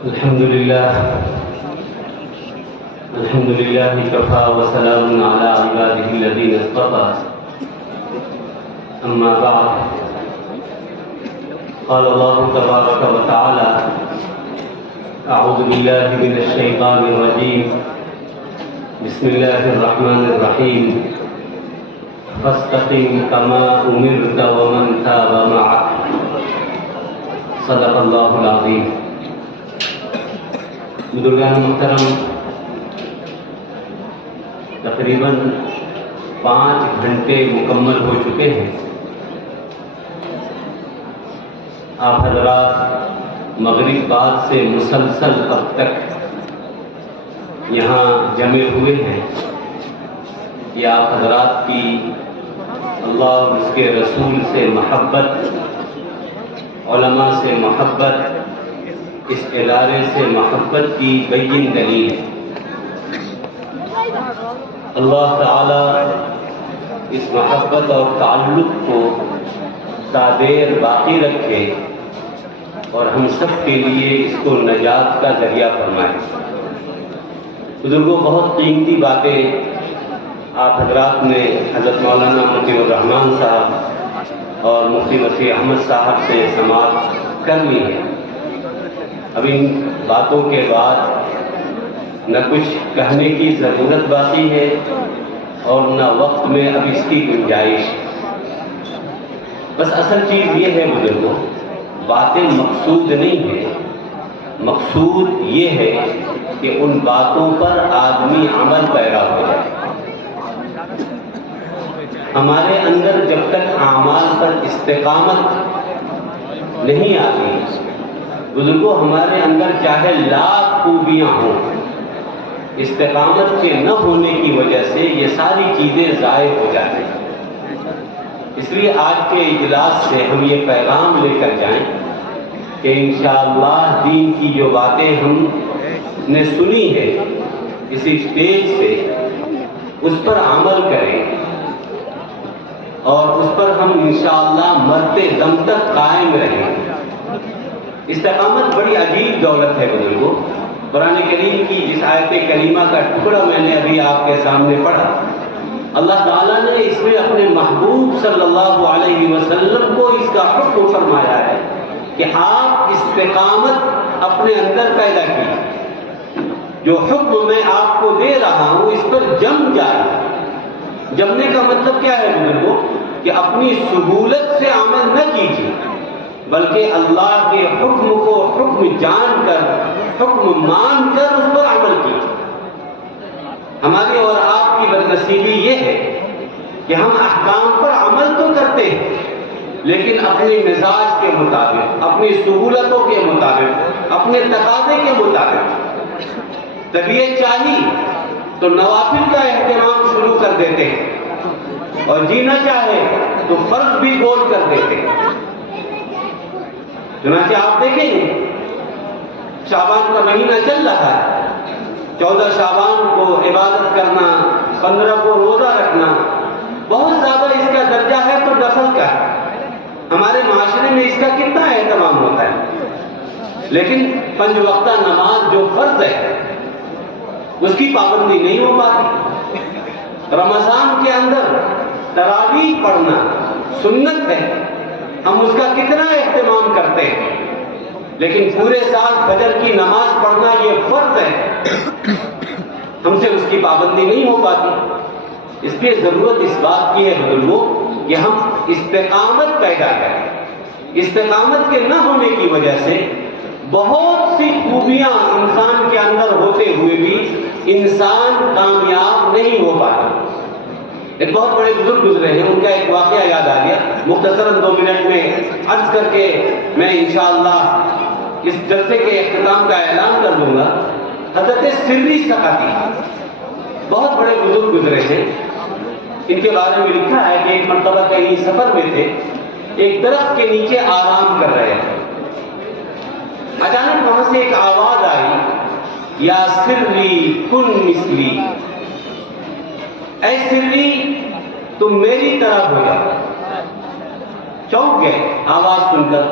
الحمد لله كفى وسلام على عباده الذين اصطفى أما بعد قال الله تبارك وتعالى أعوذ بالله من الشيطان الرجيم بسم الله الرحمن الرحيم فاستقم كما أمرت ومن تاب معك صدق الله العظيم. بزرگان محترم، تقریباً 5 گھنٹے مکمل ہو چکے ہیں. آپ حضرات مغرب بعد سے مسلسل اب تک یہاں جمع ہوئے ہیں. یہ آپ حضرات کی اللہ اور اس کے رسول سے محبت، علماء سے محبت، اس ادارے سے محبت کی بین دلیل ہے. اللہ تعالی اس محبت اور تعلق کو سادیر باقی رکھے اور ہم سب کے لیے اس کو نجات کا ذریعہ فرمائے. بزرگوں، بہت قیمتی باتیں آپ حضرات نے حضرت مولانا مفتی الرحمان صاحب اور مفتی مسیح احمد صاحب سے سماعت کر لی ہے. اب ان باتوں کے بعد نہ کچھ کہنے کی ضرورت باقی ہے اور نہ وقت میں اب اس کی گنجائش. بس اصل چیز یہ ہے بزرگوں، باتیں مقصود نہیں ہے، مقصود یہ ہے کہ ان باتوں پر آدمی عمل پیرا ہو جائے. ہمارے اندر جب تک اعمال پر استقامت نہیں آتی، بزرگوں ہمارے اندر چاہے لاکھ خوبیاں ہوں، استقامت کے نہ ہونے کی وجہ سے یہ ساری چیزیں ضائع ہو جاتی ہیں. اس لیے آج کے اجلاس سے ہم یہ پیغام لے کر جائیں کہ انشاءاللہ دین کی جو باتیں ہم نے سنی ہے اسی اسٹیج سے، اس پر عمل کریں اور اس پر ہم انشاءاللہ مرتے دم تک قائم رہیں. استقامت بڑی عجیب دولت ہے بزرگوں. قرآن کریم کی جس آیت کریمہ کا ٹکڑا میں نے ابھی آپ کے سامنے پڑھا، اللہ تعالیٰ نے اس میں اپنے محبوب صلی اللہ علیہ وسلم کو اس کا حکم فرمایا ہے کہ آپ استقامت اپنے اندر پیدا کی. جو حکم میں آپ کو دے رہا ہوں اس پر جم جائے. جمنے کا مطلب کیا ہے بزرگوں؟ کہ اپنی سہولت سے عمل نہ کیجیے، بلکہ اللہ کے حکم کو حکم جان کر، حکم مان کر اس پر عمل کیجیے. ہماری اور آپ کی بدنصیبی یہ ہے کہ ہم احکام پر عمل تو کرتے ہیں لیکن اپنے مزاج کے مطابق، اپنی سہولتوں کے مطابق، اپنے تقاضے کے مطابق. طبیعت چاہی تو نوافل کا اہتمام شروع کر دیتے ہیں اور جینا چاہے تو فرض بھی گول کر دیتے ہیں. چنانچہ آپ دیکھیں گے شعبان کا مہینہ چل رہا ہے، 14 شعبان کو عبادت کرنا، 15 کو روزہ رکھنا، بہت زیادہ اس کا درجہ ہے تو نفل کا ہے. ہمارے معاشرے میں اس کا کتنا اہتمام ہوتا ہے، لیکن 5 وقتہ نماز جو فرض ہے اس کی پابندی نہیں ہو پاتی. رمضان کے اندر تراویح پڑھنا سنت ہے، ہم اس کا کتنا اہتمام کرتے ہیں، لیکن پورے سال فجر کی نماز پڑھنا یہ فرض ہے، ہم سے اس کی پابندی نہیں ہو پاتی. اس لیے ضرورت اس بات کی ہے بزرگوں کہ ہم استقامت پیدا کریں. استقامت کے نہ ہونے کی وجہ سے بہت سی خوبیاں انسان کے اندر ہوتے ہوئے بھی انسان کامیاب نہیں ہو پاتا. ایک بہت بڑے بزرگ گزرے ہیں، ان کا ایک واقعہ یاد آ گیا، مختصراً 2 منٹ میں عرض کر کے میں انشاءاللہ اس جلسے کے اختتام کا اعلان کر دوں گا. حضرت سری سقطی بہت بڑے بزرگ گزرے ہیں. ان کے بارے میں لکھا ہے کہ ایک مرتبہ کہیں سفر میں تھے، ایک درخت کے نیچے آرام کر رہے تھے. اچانک وہاں سے ایک آواز آئی، یا سری کن مثلی، اے سری تم میری طرح ہو جاؤ. چونک گئے آواز سن کر،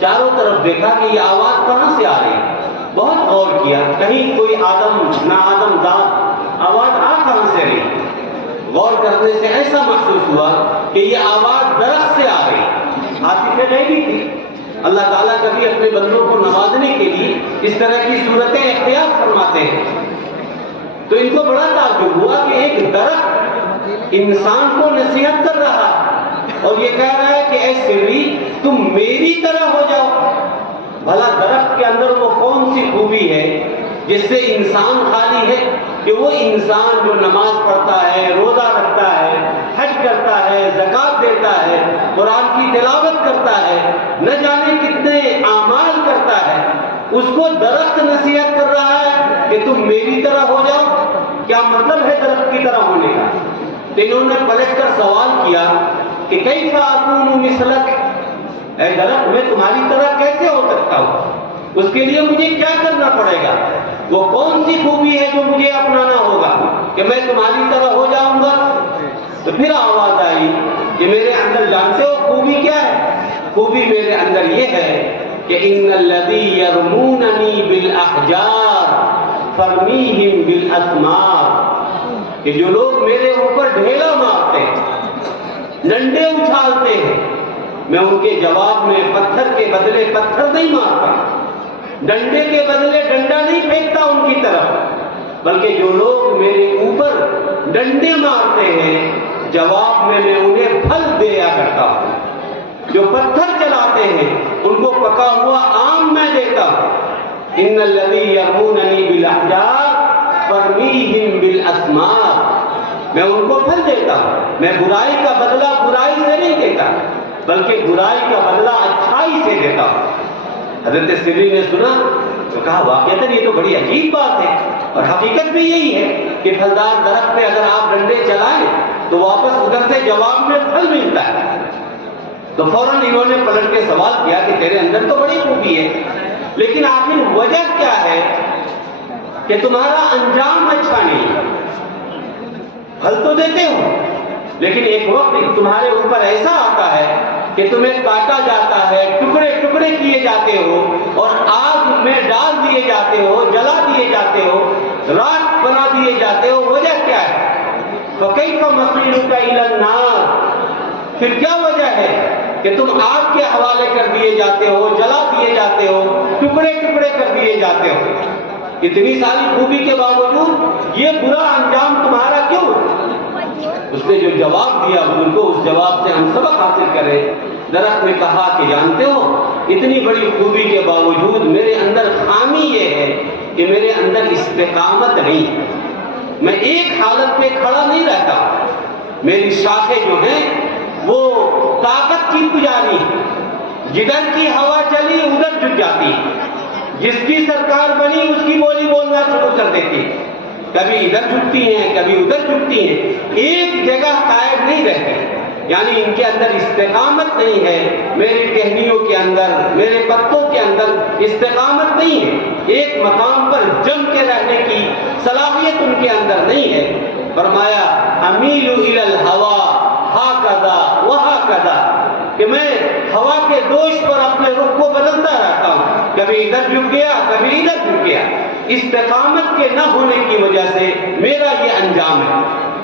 چاروں طرف دیکھا کہ یہ آواز کہاں سے آ رہی ہے. بہت غور کیا، کہیں کوئی آدم نہ آدم داد آواز آ کہاں سے رہی؟ غور کرنے سے ایسا محسوس ہوا کہ یہ آواز درخت سے آ رہی، آتی سے غیبی تھی۔ اللہ تعالیٰ کبھی اپنے بندوں کو نوازنے کے لیے اس طرح کی صورتیں اختیار فرماتے ہیں۔ تو ان کو بڑا تعجب ہوا کہ ایک درخت انسان کو نصیحت کر رہا اور یہ کہہ رہا ہے کہ اے سری تم میری طرح ہو جاؤ۔ بھلا درخت کے اندر وہ کون سی خوبی ہے جس سے انسان خالی ہے کہ وہ انسان جو نماز پڑھتا ہے، روزہ رکھتا ہے، حج کرتا ہے، زکوٰۃ دیتا ہے، قرآن کی تلاوت کرتا ہے، نہ جانے کتنے اعمال کرتا ہے، اس کو درخت نصیحت کر رہا ہے کہ تم میری طرح ہو جاؤ؟ کیا مطلب ہے درخت کی طرح ہونے کا؟ تو انہوں نے پلٹ کر سوال کیا کہ کیف اکون مثلک، اے درخت میں تمہاری طرح کیسے ہو سکتا ہوں؟ اس کے لیے مجھے کیا کرنا پڑے گا؟ وہ کون سی خوبی ہے جو مجھے اپنانا ہوگا کہ میں تمہاری طرح ہو جاؤں گا؟ تو پھر آواز آئی کہ میرے اندر جانتے ہو خوبی کیا ہے؟ خوبی میرے اندر یہ ہے کہ ان الذی یرموننی بالاحجار فرمیہم بالاسمار، کہ جو لوگ میرے اوپر ڈھیلا مارتے ہیں، ڈنڈے اچھالتے ہیں، میں ان کے جواب میں پتھر کے بدلے پتھر نہیں مارتا، ڈنڈے کے بدلے ڈنڈا نہیں پھینکتا ان کی طرف، بلکہ جو لوگ میرے اوپر ڈنڈے مارتے ہیں جواب میں انہیں پھل دیا کرتا ہوں۔ جو پتھر چلاتے ہیں ان کو پکا ہوا آم میں دیتا ہوں۔ ان الذی یرموننی بالاحجار فرمیہم بالاسمار، میں ان کو پھل دیتا ہوں، میں برائی کا بدلہ برائی سے نہیں دیتا بلکہ برائی کا بدلہ اچھائی سے دیتا ہوں۔ حضرت سری نے سنا تو کہا واقعتاً یہ تو بڑی عجیب بات ہے، اور حقیقت بھی یہی ہے کہ پھلدار درخت پہ اگر آپ ڈنڈے چلائیں تو واپس ادھر سے جواب میں پھل ملتا ہے۔ تو فوراً انہوں نے پلٹ کے سوال کیا کہ تیرے اندر تو بڑی خوبی ہے، لیکن آخر وجہ کیا ہے کہ تمہارا انجام اچھا نہیں؟ پھل تو دیتے ہو لیکن ایک وقت تمہارے اوپر ایسا آتا ہے کہ تمہیں کاٹا جاتا ہے، ٹکڑے ٹکڑے کیے جاتے ہو اور آگ میں ڈال دیے جاتے ہو، جلا دیے جاتے ہو، راکھ بنا دیے جاتے ہو۔ وجہ کیا ہے؟ فَكَيْفَ مَصِيرُكَ إِلَى النَّارِ، پھر کیا وجہ ہے کہ تم آگ کے حوالے کر دیے جاتے ہو، جلا دیے جاتے ہو، ٹکڑے ٹکڑے کر دیے جاتے ہو؟ اتنی ساری خوبی کے باوجود یہ برا انجام تمہارا کیوں؟ اس نے جو جواب دیا بزرگوں، اس جواب سے ہم سبق حاصل کریں۔ درخت نے کہا کہ جانتے ہو اتنی بڑی خوبی کے باوجود میرے اندر خامی یہ ہے کہ میرے اندر استقامت نہیں، میں ایک حالت پہ کھڑا نہیں رہتا، میری شاخیں جو ہیں وہ طاقت کی پجاری، جدھر کی ہوا چلی ادھر جھک جاتی، جس کی سرکار بنی اس کی بولی بولنا شروع کر دیتی، کبھی ادھر جھکتی ہیں کبھی ادھر جھکتی ہیں، ایک جگہ قائم نہیں رہتے، یعنی ان کے اندر استقامت نہیں ہے، میری ٹہنیوں کے اندر، میرے پتوں کے اندر استقامت نہیں ہے، ایک مقام پر جم کے رہنے کی صلاحیت ان کے اندر نہیں ہے۔ فرمایا امیل الی الہوا ہاکذا وہاکذا، کہ میں ہوا کے دوش پر اپنے رخ کو بدلتا رہتا ہوں، کبھی ادھر جھک گیا کبھی ادھر جھک گیا، استقامت کے نہ ہونے کی وجہ سے میرا یہ انجام ہے۔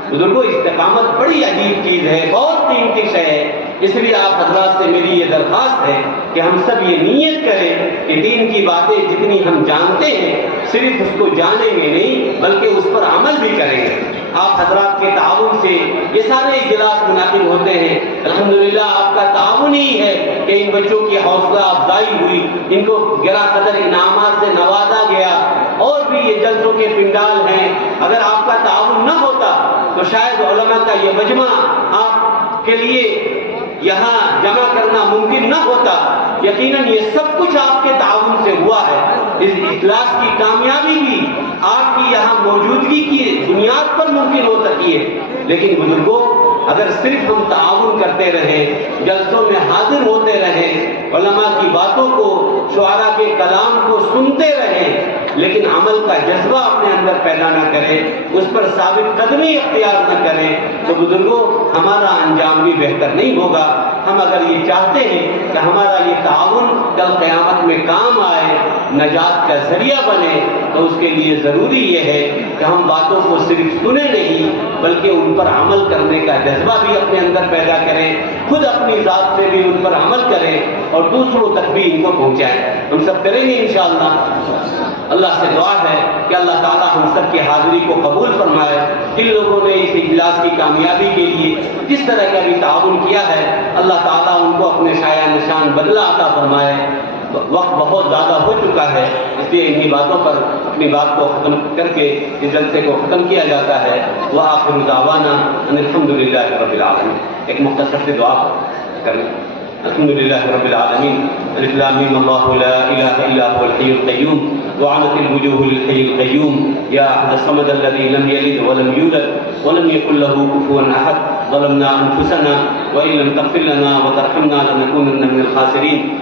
بزرگوں، استقامت بڑی عجیب چیز ہے، بہت قیمتی شے ہے، اس لیے آپ حضرات سے میری یہ درخواست ہے کہ ہم سب یہ نیت کریں کہ دین کی باتیں جتنی ہم جانتے ہیں صرف اس کو جانیں گے نہیں بلکہ اس پر عمل بھی کریں گے۔ آپ حضرات کے تعاون سے یہ سارے اجلاس منعقد ہوتے ہیں، الحمدللہ آپ کا تعاون ہی ہے کہ ان بچوں کی حوصلہ افزائی ہوئی، ان کو گرا قدر انعامات سے نوازا گیا، اور بھی یہ جلسوں کے پنڈال ہیں، اگر آپ کا تعاون نہ ہوتا تو شاید علماء کا یہ مجمع آپ کے لیے یہاں جمع کرنا ممکن نہ ہوتا۔ یقیناً یہ سب کچھ آپ کے تعاون سے ہوا ہے، اس اجلاس کی کامیابی بھی آپ کی یہاں موجودگی کی بنیاد پر ممکن ہو سکی ہے۔ لیکن بزرگوں، اگر صرف ہم تعاون کرتے رہیں، جلسوں میں حاضر ہوتے رہیں، علماء کی باتوں کو شعراء کے کلام کو سنتے رہیں لیکن عمل کا جذبہ اپنے اندر پیدا نہ کرے، اس پر ثابت قدمی اختیار نہ کریں، تو بزرگوں ہمارا انجام بھی بہتر نہیں ہوگا۔ ہم اگر یہ چاہتے ہیں کہ ہمارا یہ تعاون کل قیامت میں کام آئے، نجات کا ذریعہ بنے، تو اس کے لیے ضروری یہ ہے کہ ہم باتوں کو صرف سنیں نہیں بلکہ ان پر عمل کرنے کا جذبہ بھی اپنے اندر پیدا کریں، خود اپنی ذات سے بھی ان پر عمل کریں اور دوسروں تک بھی ان کو پہنچائیں۔ ہم سب کریں گے انشاءاللہ۔ اللہ سے دعا ہے کہ اللہ تعالیٰ ہم سب کی حاضری کو قبول فرمائے۔ جن لوگوں نے اس اجلاس کی کامیابی کے لیے جس طرح کا بھی تعاون کیا ہے، اللہ تعالیٰ ان کو اپنے سایہ نشان بدلہ عطا فرمائے۔ وقت بہت زیادہ ہو چکا ہے، اس لیے انہی باتوں پر اپنی بات کو ختم کر کے اس جلسے کو ختم کیا جاتا ہے۔ وآخر دعوانا ان الحمدللہ رب العالمین۔ ایک مختصر سے دعا کریں۔ الحمد لله رب العالمين الف لام میم الله لا اله الا هو الحي القيوم وعنت الوجوه للحي القيوم يا احد الصمد الذي لم يلد ولم يولد ولم يكن له كفوا احد ظلمنا انفسنا وان لم تغفر لنا وترحمنا لنكونن من الخاسرين۔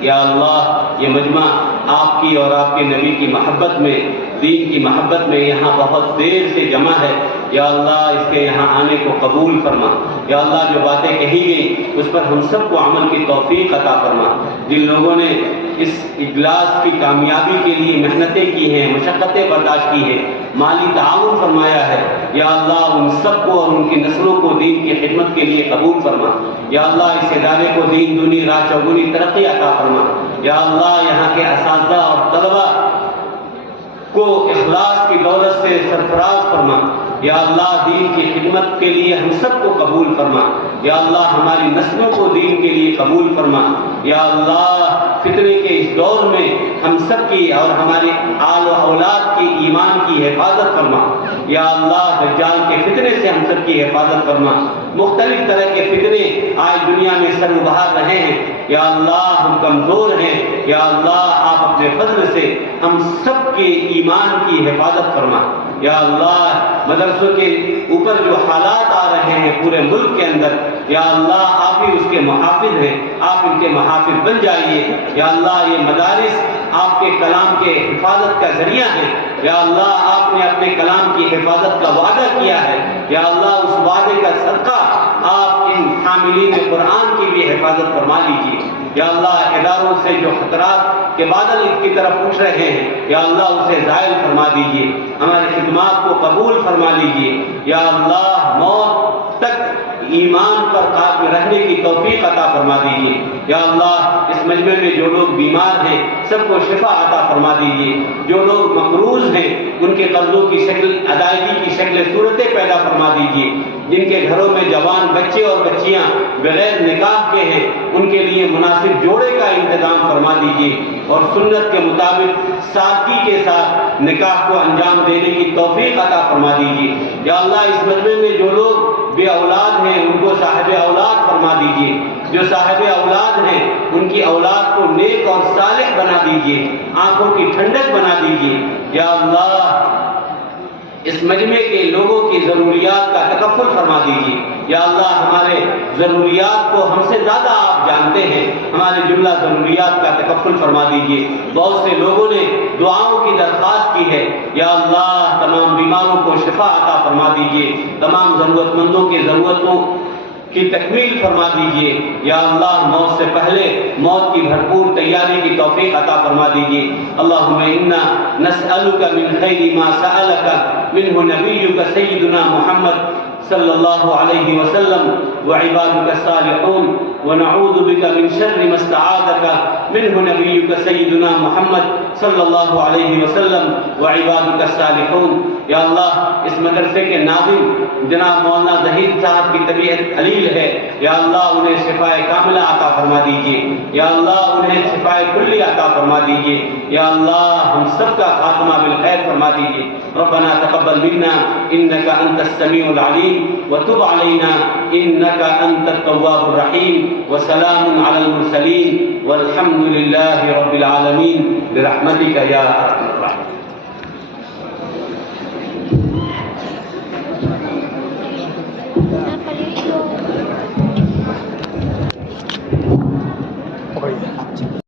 یا اللہ یہ مجمع آپ کی اور آپ کے نبی کی محبت میں، دین کی محبت میں یہاں بہت دیر سے جمع ہے، یا اللہ اس کے یہاں آنے کو قبول فرما۔ یا اللہ جو باتیں کہی گئی اس پر ہم سب کو عمل کی توفیق عطا فرما۔ جن لوگوں نے اس اجلاس کی کامیابی کے لیے محنتیں کی ہیں، مشقتیں برداشت کی ہیں، مالی تعاون فرمایا ہے، یا اللہ ان سب کو اور ان کی نسلوں کو دین کی خدمت کے لیے قبول فرما۔ یا اللہ اس ادارے کو دین دنی رات چوگنی ترقی عطا فرما۔ یا اللہ یہاں کے اساتذہ اور طلبہ کو اخلاص کی دولت سے سرفراز فرما۔ یا اللہ دین کی خدمت کے لیے ہم سب کو قبول فرما۔ یا اللہ ہماری نسلوں کو دین کے لیے قبول فرما۔ یا اللہ فتنے کے اس دور میں ہم سب کی اور ہمارے آل و اولاد کی ایمان کی حفاظت فرما۔ یا اللہ دجال کے فتنے سے ہم سب کی حفاظت فرما۔ مختلف طرح کے فتنے آج دنیا میں سر ابھار رہے ہیں، یا اللہ ہم کمزور ہیں، یا اللہ آپ اپنے فضل سے ہم سب کے ایمان کی حفاظت فرما۔ یا اللہ مدرسوں کے اوپر جو حالات آ رہے ہیں پورے ملک کے اندر، یا اللہ آپ ہی اس کے محافظ ہیں، آپ ان کے محافظ بن جائیے۔ یا اللہ یہ مدارس آپ کے کلام کے حفاظت کا ذریعہ ہے، یا اللہ آپ نے اپنے کلام کی حفاظت کا وعدہ کیا ہے، یا اللہ اس وعدے کا صدقہ آپ ان حاملین قرآن کی بھی حفاظت فرما لیجیے۔ یا اللہ اداروں سے جو خطرات کے بادل ان کی طرف اٹھ رہے ہیں، یا اللہ اسے زائل فرما دیجیے، ہماری خدمات کو قبول فرما لیجیے۔ یا اللہ موت تک ایمان پر قائم رہنے کی توفیق عطا فرما دیجیے۔ یا اللہ اس مجمع میں جو لوگ بیمار ہیں سب کو شفا عطا فرما دیجیے، جو لوگ مقروض ہیں ان کے قرضوں کی شکل ادائیگی کی شکل صورتیں پیدا فرما دیجیے، جن کے گھروں میں جوان بچے اور بچیاں بغیر نکاح کے ہیں ان کے لیے مناسب جوڑے کا انتظام فرما دیجیے، اور سنت کے مطابق سادگی کے ساتھ نکاح کو انجام دینے کی توفیق عطا فرما دیجیے۔ یا اللہ اس مجمع میں جو لوگ بے اولاد ہیں ان کو صاحب اولاد فرما دیجیے، جو صاحب اولاد ہیں ان کی اولاد کو نیک اور صالح بنا دیجیے، آنکھوں کی ٹھنڈک بنا دیجیے۔ یا اللہ اس مجمع کے لوگوں کی ضروریات کا تکفل فرما دیجیے۔ یا اللہ ہمارے ضروریات کو ہم سے زیادہ آپ جانتے ہیں، ہمارے جملہ ضروریات کا تکفل فرما دیجیے۔ بہت سے لوگوں نے دعاؤں کی درخواست کی ہے، یا اللہ تمام بیماروں کو شفا عطا فرما دیجیے، تمام ضرورت مندوں کی ضرورتوں کی تکمیل فرما دیجیے۔ یا اللہ موت سے پہلے موت کی بھرپور تیاری کی توفیق عطا فرما دیجیے۔ اللہم انا نسألک من خیر ما سألک منہ نبیک سیدنا محمد صلی اللہ علیہ وسلم وعبادک الصالحون ونعوذ بک من شر ما استعاذک منہ نبیک سیدنا محمد صلی اللہ علیہ وسلم وعبادک الصالحون۔ یا اللہ اس مدرسے کے ناظم جناب مولانا ظہیر صاحب کی طبیعت علیل ہے، یا اللہ انہیں شفاء کاملہ عطا فرما دیجیے، یا اللہ انہیں شفاء کلی عطا فرما دیجیے، یا اللہ ہم سب کا خاتمہ بالخیر فرما دیجیے۔ ربنا تقبل منا انك انت السميع العليم وتب علينا انك انت التواب الرحيم وسلام على المرسلين والحمد لله رب العالمين برحمتك يا ارحم الراحمين۔